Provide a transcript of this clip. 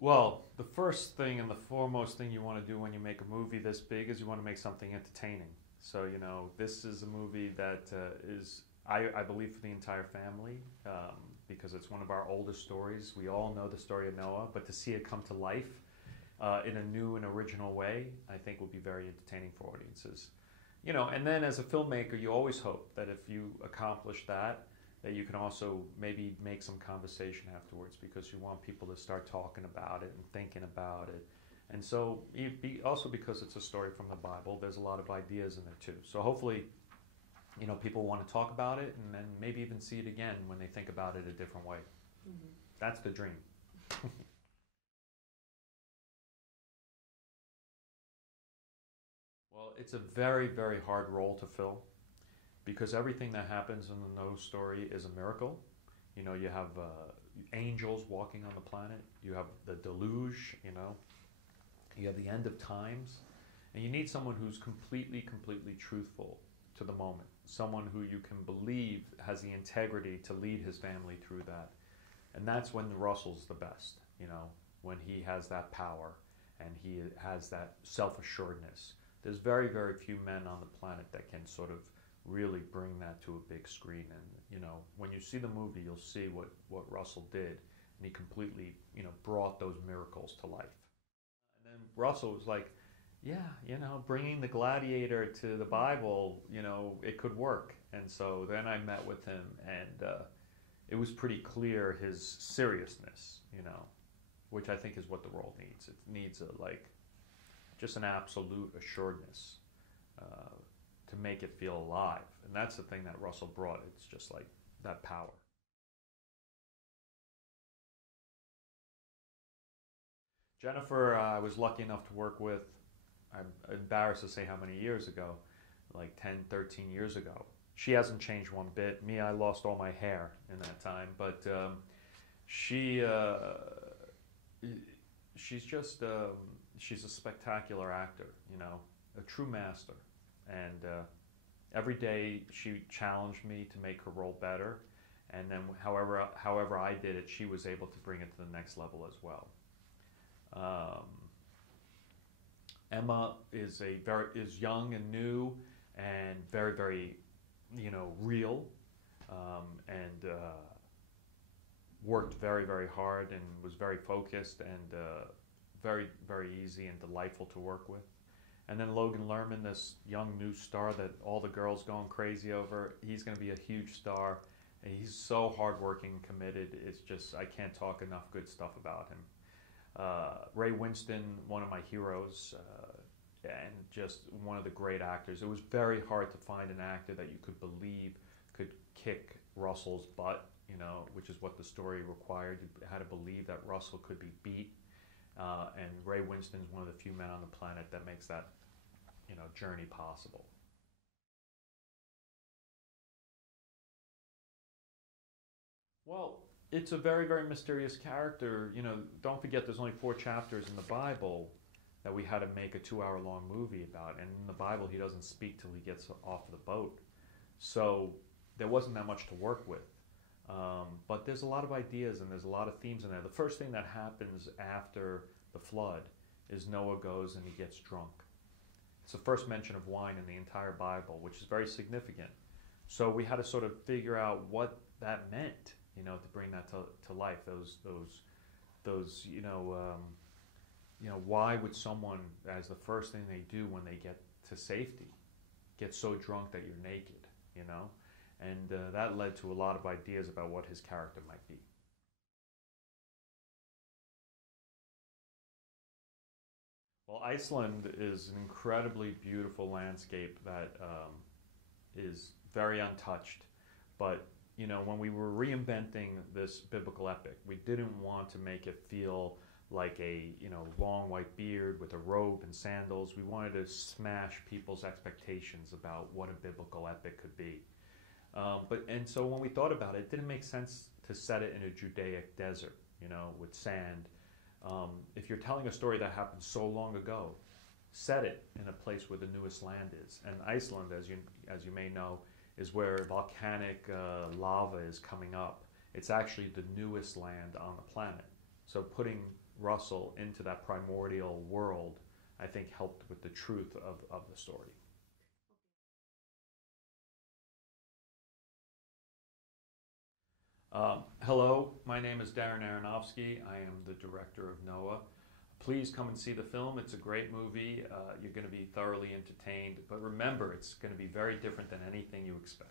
Well, the first thing and the foremost thing you want to do when you make a movie this big is you want to make something entertaining. So, this is a movie that I believe, for the entire family, because it's one of our oldest stories. We all know the story of Noah, but to see it come to life in a new and original way, I think will be very entertaining for audiences. And then as a filmmaker, you always hope that if you accomplish that, that you can also maybe make some conversation afterwards, because you want people to start talking about it and thinking about it. And so, also because it's a story from the Bible, there's a lot of ideas in there too. So hopefully, people want to talk about it and then maybe even see it again when they think about it a different way. Mm-hmm. That's the dream. Well, it's a very, very hard role to fill, because everything that happens in the Noah story is a miracle. You have angels walking on the planet. You have the deluge. You have the end of times, and you need someone who's completely, completely truthful to the moment. Someone who you can believe has the integrity to lead his family through that. And that's when Russell's the best. When he has that power and he has that self-assuredness. There's very, very few men on the planet that can sort of really bring that to a big screen. And when you see the movie, you'll see what Russell did, and he completely brought those miracles to life. And then Russell was like, yeah, bringing the gladiator to the Bible, it could work. And so then I met with him, and it was pretty clear his seriousness, which I think is what the world needs. It needs just an absolute assuredness to make it feel alive. And that's the thing that Russell brought. It's just like that power. Jennifer, I was lucky enough to work with, I'm embarrassed to say how many years ago, like 10, 13 years ago. She hasn't changed one bit. Me, I lost all my hair in that time. But she, she's just, she's a spectacular actor, a true master. And every day she challenged me to make her role better. And then however I did it, she was able to bring it to the next level as well. Emma is young and new and very, very, real, and worked very, very hard and was very focused and very, very easy and delightful to work with. And then Logan Lerman, this young new star that all the girls going crazy over, he's going to be a huge star. And he's so hardworking and committed. It's just, I can't talk enough good stuff about him. Ray Winston, one of my heroes, and just one of the great actors. It was very hard to find an actor that you could believe could kick Russell's butt, which is what the story required. You had to believe that Russell could be beat. And Ray Winston's one of the few men on the planet that makes that, journey possible. Well, it's a very, very mysterious character. Don't forget there's only 4 chapters in the Bible that we had to make a 2-hour long movie about. And in the Bible, he doesn't speak till he gets off the boat. So there wasn't that much to work with. But there's a lot of ideas and there's a lot of themes in there. The first thing that happens after the flood is Noah goes and he gets drunk. It's the first mention of wine in the entire Bible, which is very significant. So we had to sort of figure out what that meant, to bring that to life. Why would someone, as the first thing they do when they get to safety, get so drunk that you're naked, And that led to a lot of ideas about what his character might be. Well, Iceland is an incredibly beautiful landscape that is very untouched. But, when we were reinventing this biblical epic, we didn't want to make it feel like a, long white beard with a robe and sandals. We wanted to smash people's expectations about what a biblical epic could be. And so when we thought about it, it didn't make sense to set it in a Judaic desert, with sand. If you're telling a story that happened so long ago, set it in a place where the newest land is. And Iceland, as you may know, is where volcanic lava is coming up. It's actually the newest land on the planet. So putting Russell into that primordial world, I think helped with the truth of the story. Hello, my name is Darren Aronofsky. I am the director of NOAA. Please come and see the film. It's a great movie. You're going to be thoroughly entertained. But remember, it's going to be very different than anything you expect.